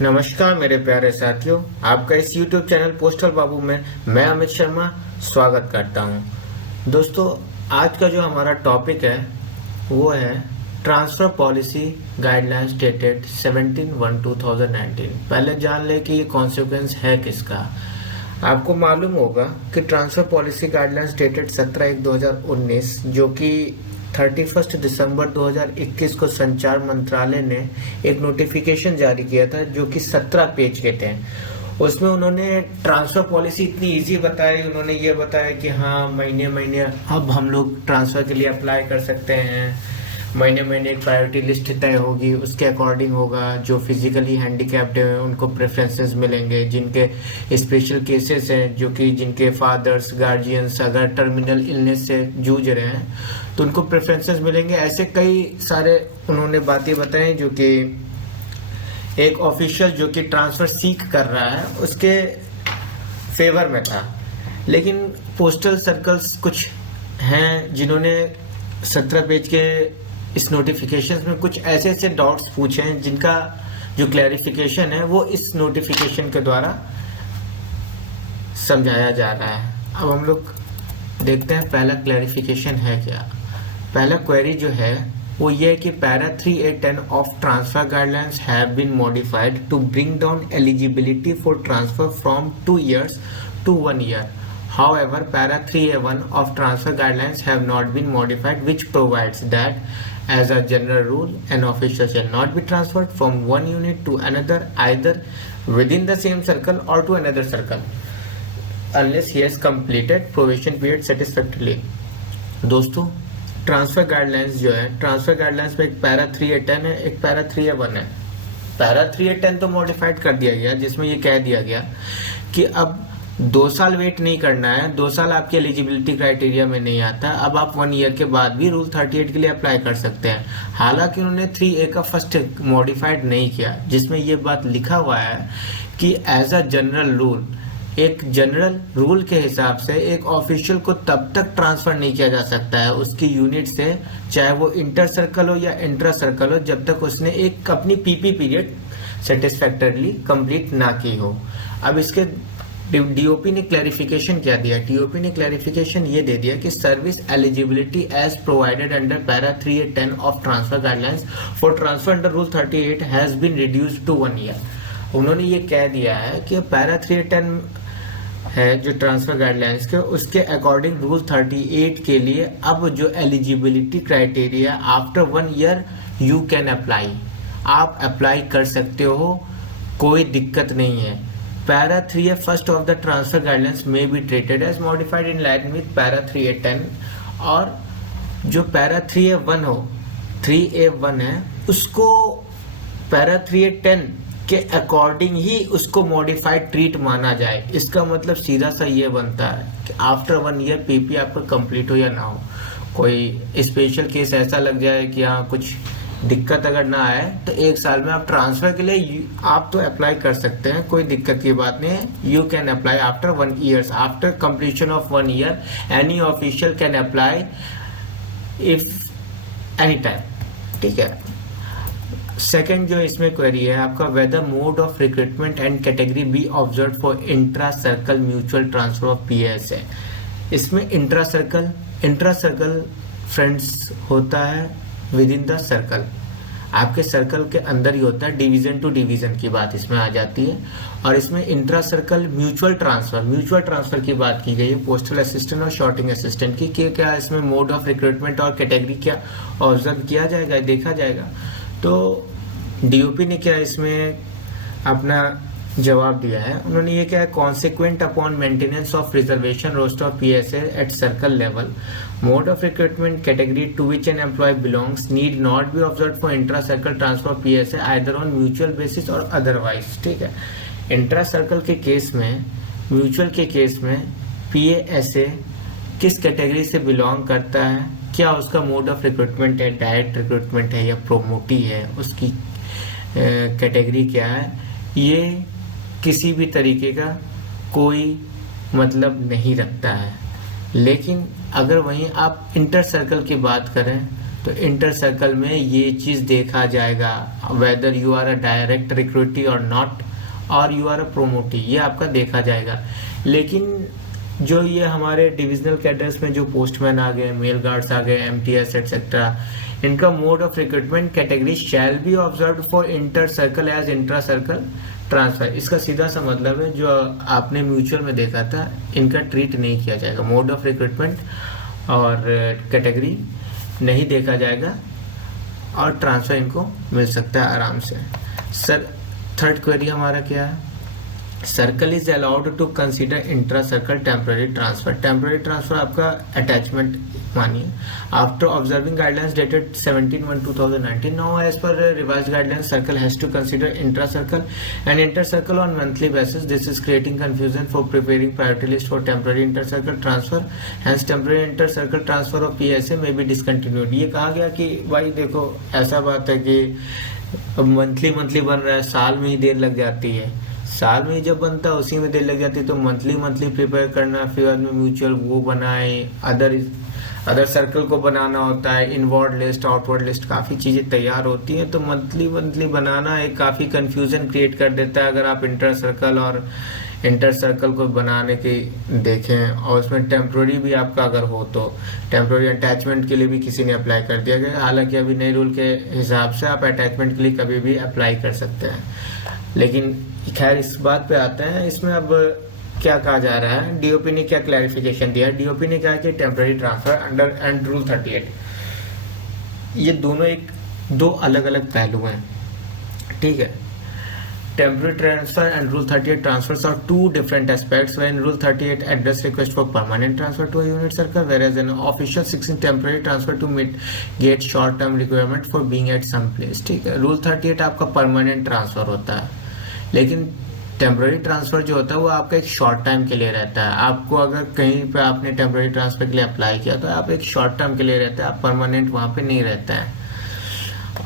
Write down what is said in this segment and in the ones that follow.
नमस्कार मेरे प्यारे साथियों, आपका इस YouTube चैनल पोस्टल बाबू में मैं अमित शर्मा स्वागत करता हूं। दोस्तों, आज का जो हमारा टॉपिक है वो है ट्रांसफ़र पॉलिसी गाइडलाइंस डेटेड 17/1/2019। पहले जान लें कि ये कॉन्सिक्वेंस है किसका। आपको मालूम होगा कि ट्रांसफ़र पॉलिसी गाइडलाइंस डेटेड 17/1/2019 जो कि 31 दिसंबर 2021 को संचार मंत्रालय ने एक नोटिफिकेशन जारी किया था जो कि 17 पेज के थे। उसमें उन्होंने ट्रांसफ़र पॉलिसी इतनी इजी बताई। उन्होंने ये बताया कि हाँ, महीने महीने अब हम लोग ट्रांसफ़र के लिए अप्लाई कर सकते हैं। महीने महीने एक प्रायोरिटी लिस्ट तय होगी, उसके अकॉर्डिंग होगा। जो फिजिकली हैंडीकैप्ड हैं उनको प्रेफरेंसेस मिलेंगे। जिनके स्पेशल केसेस हैं, जो कि जिनके फादर्स गार्जियंस अगर टर्मिनल इलनेस से जूझ रहे हैं तो उनको प्रेफरेंसेस मिलेंगे। ऐसे कई सारे उन्होंने बातें बताई जो कि एक ऑफिशियल जो कि ट्रांसफ़र सीख कर रहा है उसके फेवर में था। लेकिन पोस्टल सर्कल्स कुछ हैं जिन्होंने 17 पेज के इस नोटिफिकेशन में कुछ ऐसे ऐसे डाउट्स पूछे हैं जिनका जो क्लैरिफिकेशन है वो इस नोटिफिकेशन के द्वारा समझाया जा रहा है। अब हम लोग देखते हैं पहला क्लैरिफिकेशन है क्या। पहला क्वेरी जो है वो ये है कि para 3A10 of transfer guidelines have been modified to bring down eligibility for transfer from 2 years to 1 year. However, para 3A1 of transfer guidelines have not been modified, which provides that as a general rule, an official shall not be transferred from one unit to another, either within the same circle or to another circle, unless he has completed probation period satisfactorily. दोस्तों, transfer guidelines जो है, transfer guidelines में एक para 3A10 है, एक para 3A1 है। Para 3A10 तो modified कर दिया गया जिसमें ये कह दिया गया कि अब 2 साल वेट नहीं करना है। 2 साल आपकी एलिजिबिलिटी क्राइटेरिया में नहीं आता। अब आप 1 ईयर के बाद भी रूल 38 के लिए अप्लाई कर सकते हैं। हालांकि उन्होंने 3A का फर्स्ट मॉडिफाइड नहीं किया, जिसमें ये बात लिखा हुआ है कि एज अ जनरल रूल, एक जनरल रूल के हिसाब से एक ऑफिशियल को तब तक ट्रांसफर नहीं किया जा सकता है उसकी यूनिट से, चाहे वो इंटर सर्कल हो या इंट्रा सर्कल हो, जब तक उसने एक अपनी पीपी पीरियड सेटिस्फैक्टरली कंप्लीट ना की हो। अब इसके डीओपी ने क्लैरिफिकेशन क्या दिया। डीओपी ने क्लैरिफिकेशन ये दे दिया कि service eligibility as provided under para 3A10 of transfer guidelines for transfer under rule 38 has been reduced to 1 year। उन्होंने ये कह दिया है कि पैरा 3A10 है जो ट्रांसफर गाइडलाइंस के, उसके अकॉर्डिंग रूल 38 के लिए अब जो eligibility criteria after 1 year you can apply, आप अप्लाई कर सकते हो, कोई दिक्कत नहीं है। Para 3A first of the transfer guidelines में be treated as modified in line with para 3A10। और जो पैरा 3A1 हो, 3A1 है, उसको पैरा 3A10 के अकॉर्डिंग ही उसको मॉडिफाइड ट्रीट माना जाए। इसका मतलब सीधा सा ये बनता है कि आफ्टर 1 year पीपी आपका कंप्लीट हो या ना हो, कोई स्पेशल केस ऐसा लग जाए कि हाँ कुछ दिक्कत अगर ना आए तो 1 साल में आप ट्रांसफर के लिए आप तो अप्लाई कर सकते हैं, कोई दिक्कत की बात नहीं है। You can apply after 1 year, after completion of 1 year any official can apply if any time. ठीक है। सेकेंड जो इसमें क्वेरी है आपका, whether mode of recruitment and category be observe for intra circle mutual transfer of PS है। इसमें intra circle friends होता है विद इन द सर्कल, आपके सर्कल के अंदर ही होता है। डिवीजन टू डिवीजन की बात इसमें आ जाती है। और इसमें इंट्रा सर्कल म्यूचुअल ट्रांसफर की बात की गई है पोस्टल असिस्टेंट और शॉर्टिंग असिस्टेंट की। क्या इसमें मोड ऑफ रिक्रूटमेंट और कैटेगरी क्या ऑब्जर्व किया जाएगा, देखा जाएगा। तो डीओपी ने क्या इसमें अपना जवाब दिया है। उन्होंने ये क्या है, consequent upon maintenance of reservation roster of PSA at circle level, mode of recruitment category to which an employee belongs need not be observe for intra circle transfer of PSA either on mutual basis और otherwise. ठीक है। Intra circle के case में, mutual के case में PSA किस category से belong करता है, क्या उसका मोड ऑफ रिक्रूटमेंट है, डायरेक्ट रिक्रूटमेंट है या प्रोमोटी है, उसकी कैटेगरी क्या है, ये किसी भी तरीके का कोई मतलब नहीं रखता है। लेकिन अगर वहीं आप इंटर सर्कल की बात करें तो इंटर सर्कल में ये चीज़ देखा जाएगा, whether you are a direct recruitee और नॉट, और यू आर अ प्रोमोटी, ये आपका देखा जाएगा। लेकिन जो ये हमारे डिविजनल कैडर्स में जो पोस्टमैन आ गए, मेल गार्ड्स आ गए, MTS एटसेट्रा, इनका mode of recruitment category shall be observe for inter circle as intra circle transfer. इसका सीधा सा मतलब है जो आपने म्यूचुअल में देखा था, इनका ट्रीट नहीं किया जाएगा, मोड ऑफ रिक्रूटमेंट और कैटेगरी नहीं देखा जाएगा और ट्रांसफर इनको मिल सकता है आराम से। सर थर्ड क्वेरी हमारा क्या है, circle is allowed to consider intra circle temporary transfer. Temporary transfer आपका अटैचमेंट मानिए, after observing guidelines dated 17/1/2019 now as per revised guidelines circle has to consider intra circle and inter circle on monthly basis. This is creating confusion for preparing priority list for temporary inter circle transfer, hence temporary inter circle transfer of PSA may be discontinued. ये कहा गया कि भाई देखो ऐसा बात है कि मंथली बन रहा है, साल में ही देर लग जाती है, साल में जब बनता है उसी में देर लग जाती है, तो मंथली प्रिपेयर करना, फिर बाद में म्यूचुअल वो बनाए, अदर सर्कल को बनाना होता है, इनवर्ड लिस्ट आउटवर्ड लिस्ट काफ़ी चीज़ें तैयार होती हैं, तो मंथली बनाना एक काफ़ी कंफ्यूजन क्रिएट कर देता है अगर आप इंटर सर्कल और इंटर सर्कल को बनाने की देखें। और उसमें टेम्प्रोरी भी आपका अगर हो तो टेम्प्रोरी अटैचमेंट के लिए भी किसी ने अप्लाई कर दिया गया, हालांकि अभी नए रूल के हिसाब से आप अटैचमेंट के लिए कभी भी अप्लाई कर सकते हैं। लेकिन खैर इस बात पे आते हैं, इसमें अब क्या कहा जा रहा है, DOP ने क्या क्लैरिफिकेशन दिया। DOP ने कहा कि temporary transfer under and rule 38, ये दोनों दो अलग अलग पहलू हैं, ठीक है। Temporary transfer and rule 38 transfers are two different aspects, when rule 38 address request for permanent transfer to a unit circle, whereas an official seeking temporary transfer to get short term requirement for being at some place, ठीक है। Rule 38 आपका permanent transfer होता है, लेकिन temporary transfer जो होता है वो आपका एक शॉर्ट टाइम के लिए रहता है। आपको अगर कहीं पे आपने टेम्पररी ट्रांसफर के लिए अप्लाई किया तो आप एक शॉर्ट टर्म के लिए रहता है, आप परमानेंट वहाँ पे नहीं रहता है।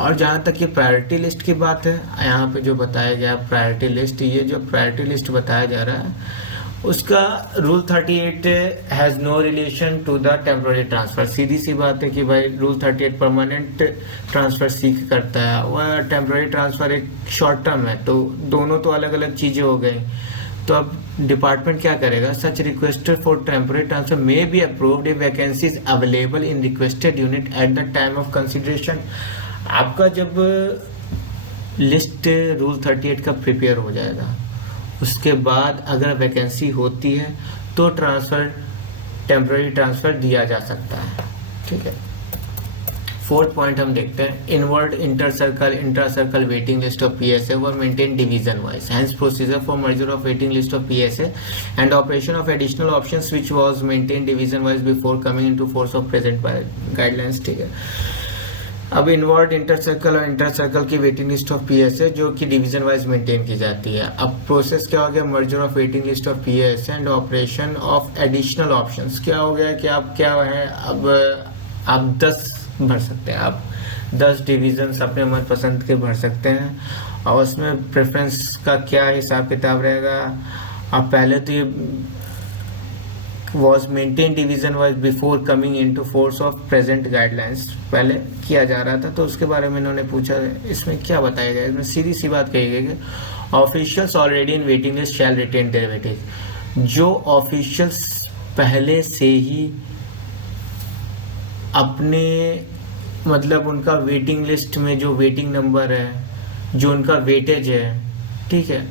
और जहाँ तक ये प्रायोरिटी लिस्ट की बात है, यहाँ पे जो बताया गया प्रायोरिटी लिस्ट, ये जो प्रायोरिटी लिस्ट बताया जा रहा है उसका rule 38 has no relation to the temporary transfer. सीधी सी बात है कि भाई रूल 38 परमानेंट ट्रांसफर सीख करता है, वह टेम्पररी ट्रांसफर एक शॉर्ट टर्म है, तो दोनों तो अलग अलग चीज़ें हो गई। तो अब डिपार्टमेंट क्या करेगा, such requested for temporary transfer may be approved if vacancies available in requested unit at the time of consideration. आपका जब लिस्ट रूल 38 का प्रिपेयर हो जाएगा, उसके बाद अगर वैकेंसी होती है तो ट्रांसफर टेम्पररी ट्रांसफर दिया जा सकता है, ठीक है। फोर्थ पॉइंट हम देखते हैं, inward inter circle intra circle waiting list of PSA were maintain division wise, hence procedure for merger of waiting list of PSA and operation of additional options which was maintain division wise before coming into force of present guidelines, ठीक है। अब inward inter circle और inter circle की waiting list of PSA जो कि division wise maintain की जाती है। अब प्रोसेस क्या हो गया, merger of waiting list of PSA and operation of additional options. क्या हो गया कि आप क्या है, अब आप 10 भर सकते हैं, आप 10 डिवीजन्स अपने मन पसंद के भर सकते हैं, और उसमें प्रेफरेंस का क्या हिसाब किताब रहेगा। अब पहले तो ये was maintained division wise before coming into force of present guidelines, पहले किया जा रहा था, तो उसके बारे में इन्होंने पूछा इसमें क्या बताया गया। इसमें सीधी सी बात कही गई कि officials already in waiting list shall retain their weightage. जो ऑफिशियल्स पहले से ही अपने मतलब उनका वेटिंग लिस्ट में जो वेटिंग नंबर है, जो उनका वेटेज है, ठीक है,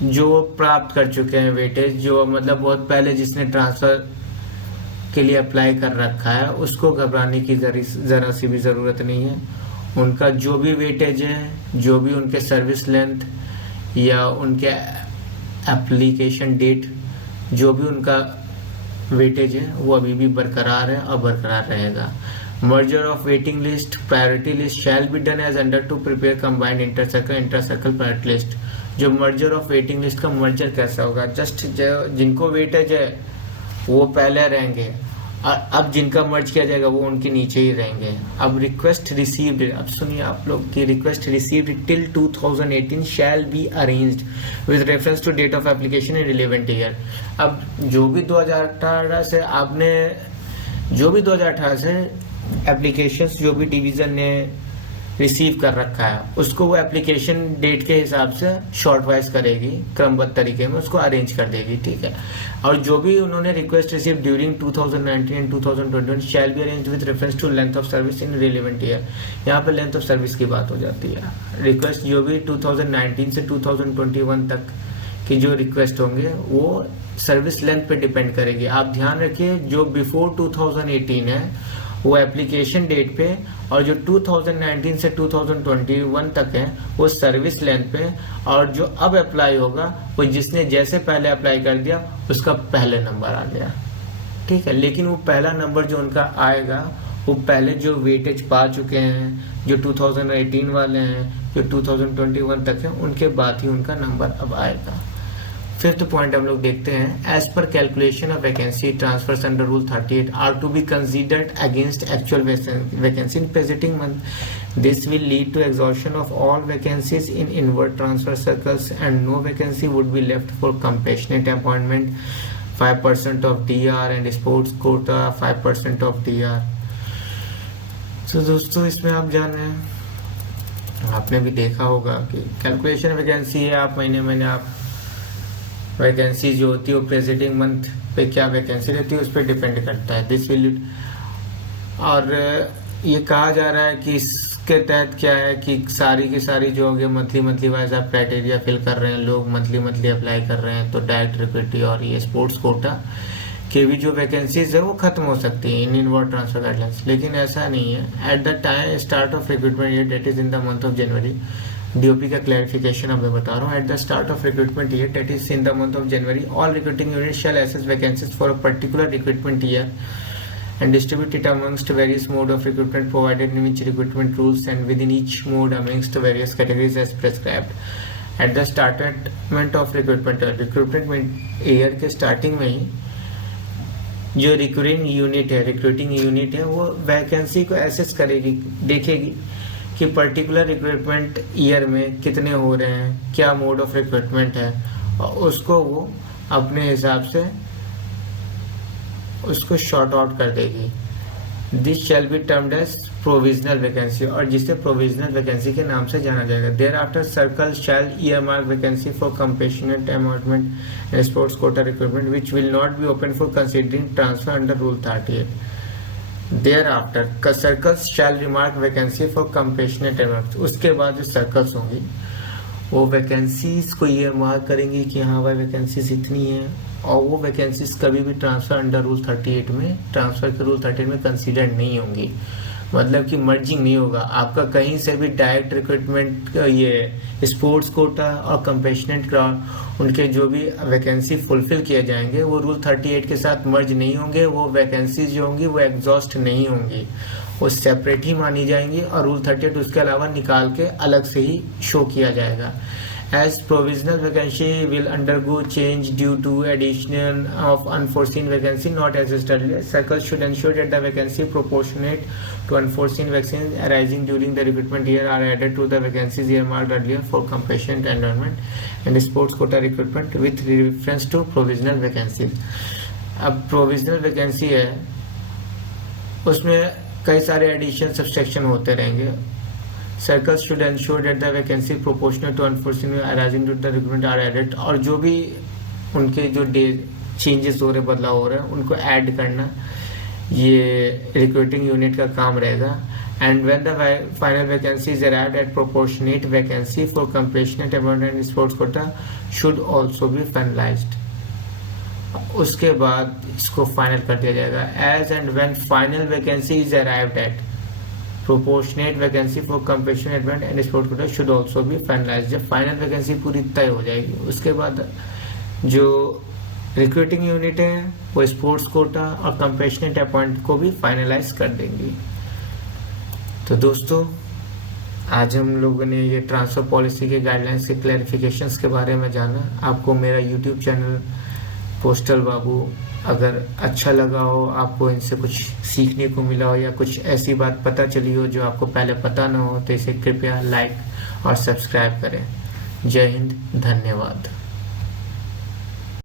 जो प्राप्त कर चुके हैं वेटेज, जो मतलब बहुत पहले जिसने ट्रांसफर के लिए अप्लाई कर रखा है, उसको घबराने की ज़रा सी भी ज़रूरत नहीं है। उनका जो भी वेटेज है, जो भी उनके सर्विस लेंथ या उनके एप्लीकेशन डेट, जो भी उनका वेटेज है वो अभी भी बरकरार है और बरकरार रहेगा। Merger of waiting list priority list shall be done as under to prepare combined inter circle priority list. जो मर्जर ऑफ वेटिंग लिस्ट का मर्जर कैसा होगा, जस्ट जिनको वेटेज है वो पहले रहेंगे, और अब जिनका मर्ज किया जाएगा वो उनके नीचे ही रहेंगे। अब रिक्वेस्ट रिसीव्ड, अब सुनिए आप लोग की request received till 2018 shall be arranged with reference to date of application in relevant year. अब जो भी 2018 से एप्लीकेशंस जो भी डिवीज़न ने रिसीव कर रखा है उसको वो एप्लीकेशन डेट के हिसाब से शॉर्ट वाइज करेगी, क्रमबद्ध तरीके में उसको अरेंज कर देगी, ठीक है। और जो भी उन्होंने request receive during 2019 and 2021 shall be arrange with reference to length of service in relevant year. यहाँ पे लेंथ ऑफ सर्विस की बात हो जाती है। रिक्वेस्ट जो भी 2019 से 2021 तक की जो रिक्वेस्ट होंगे वो सर्विस लेंथ पे डिपेंड करेगी। आप ध्यान रखिए, जो बिफोर 2018 है वो एप्लीकेशन डेट पे, और जो 2019 से 2021 तक है वो सर्विस लेंथ पे, और जो अब अप्लाई होगा वो जिसने जैसे पहले अप्लाई कर दिया उसका पहले नंबर आ गया, ठीक है। लेकिन वो पहला नंबर जो उनका आएगा वो पहले जो वेटेज पा चुके हैं, जो 2018 वाले हैं, जो 2021 तक है, उनके बाद ही उनका नंबर अब आएगा। फिफ्थ पॉइंट हम लोग देखते हैं, as per calculation of vacancy transfers under rule 38 are to be considered against actual vacancy in presenting month. This will lead to exhaustion of all vacancies in invert transfer circles and no vacancy would be left for compassionate appointment. 5% of DR and sports quota 5% of DR। तो दोस्तों इसमें आप जान रहे हैं, आपने भी देखा होगा कि कैलकुलेशन वैकेंसी है, आप महीने आप वैकेंसी जो होती है वो प्रेजेंटिंग मंथ पे क्या वैकेंसी रहती है उस पर डिपेंड करता है। दिस विल, और ये कहा जा रहा है कि इसके तहत क्या है कि सारी की सारी जो होगी मंथली वाइज आप क्राइटेरिया फिल कर रहे हैं, लोग मंथली अप्लाई कर रहे हैं, तो डायरेक्ट रिक्रूटिंग और ये स्पोर्ट्स कोटा के भी जो वैकेंसीज है वो खत्म हो सकती है इन इनवर्ड ट्रांसफर गाइडलाइंस। लेकिन ऐसा नहीं है। At the time start of recruitment year, date is in the month of January, DOP का क्लैरिफिकेशन अब मैं बता रहा हूँ। At the start of recruitment year, date is in the month of January, all recruiting unit shall assess vacancies for a particular recruitment year and distribute it amongst various mode of recruitment provided in which recruitment rules and within each mode amongst various categories as prescribed. At the startment of recruitment year के starting में ही जो recruiting unit है वो vacancy को assess करेगी, देखेगी कि particular recruitment year में कितने हो रहे हैं, क्या मोड ऑफ रिक्रूटमेंट है, और उसको वो अपने हिसाब से उसको शॉर्ट आउट कर देगी। This shall be termed as provisional vacancy, और जिसे प्रोविजनल वैकेंसी के नाम से जाना जाएगा। Thereafter circle shall earmark vacancy for compassionate appointment and sports quota recruitment which will not be open for considering transfer under rule 38। Thereafter circles shall remark vacancy for compassionate appointment, उसके बाद जो circles होंगी वो vacancies को earmark करेंगी कि हाँ भाई वैकेंसीज इतनी है, और वो वैकेंसीज कभी भी ट्रांसफर अंडर रूल 38 में, ट्रांसफर के रूल 38 में कंसीडर नहीं होंगी। मतलब कि मर्जिंग नहीं होगा आपका कहीं से भी। डायरेक्ट रिक्रूटमेंट ये स्पोर्ट्स कोटा और कंपैशनेट ग्राउंड उनके जो भी वैकेंसी फुलफिल किए जाएंगे वो रूल 38 के साथ मर्ज नहीं होंगे। वो वैकेंसीज जो होंगी वो एग्जॉस्ट नहीं होंगी, वो सेपरेट ही मानी जाएंगी, और रूल 38 उसके अलावा निकाल के अलग से ही शो किया जाएगा। As provisional vacancy will undergo change due to addition of unforeseen vacancy not assessed earlier, circles should ensure that the vacancy proportionate to unforeseen vacancies arising during the recruitment year are added to the vacancies earmarked earlier for compassionate enrollment and sports quota recruitment with reference to provisional vacancies. अब provisional vacancy है उसमें कई सारे addition subsection होते रहेंगे। Circles should ensure that the vacancy proportional to unforeseen arising to the recruitment are added, और जो भी उनके जो डे चेंजेस हो रहे, बदलाव हो रहे हैं, उनको ऐड करना ये रिक्रूटिंग यूनिट का काम रहेगा। And when the final vacancy is arrived at proportionate vacancy for compassionate appointment sports quota should also be finalized. उसके बाद इसको फाइनल कर दिया जाएगा। As and when final vacancy is arrived at proportionate vacancy for compassionate appointment and sports quota should also be finalized. जब final vacancy पूरी तय हो जाएगी उसके बाद जो रिक्रूटिंग यूनिट है वो स्पोर्ट्स कोटा और कंपैशनेट अपॉइंट को भी फाइनलाइज कर देंगी। तो दोस्तों आज हम लोगों ने ये ट्रांसफर पॉलिसी के गाइडलाइंस के क्लैरिफिकेशंस के बारे में जाना। आपको मेरा यूट्यूब चैनल पोस्टल बाबू अगर अच्छा लगा हो, आपको इनसे कुछ सीखने को मिला हो या कुछ ऐसी बात पता चली हो जो आपको पहले पता ना हो, तो इसे कृपया लाइक और सब्सक्राइब करें। जय हिंद, धन्यवाद।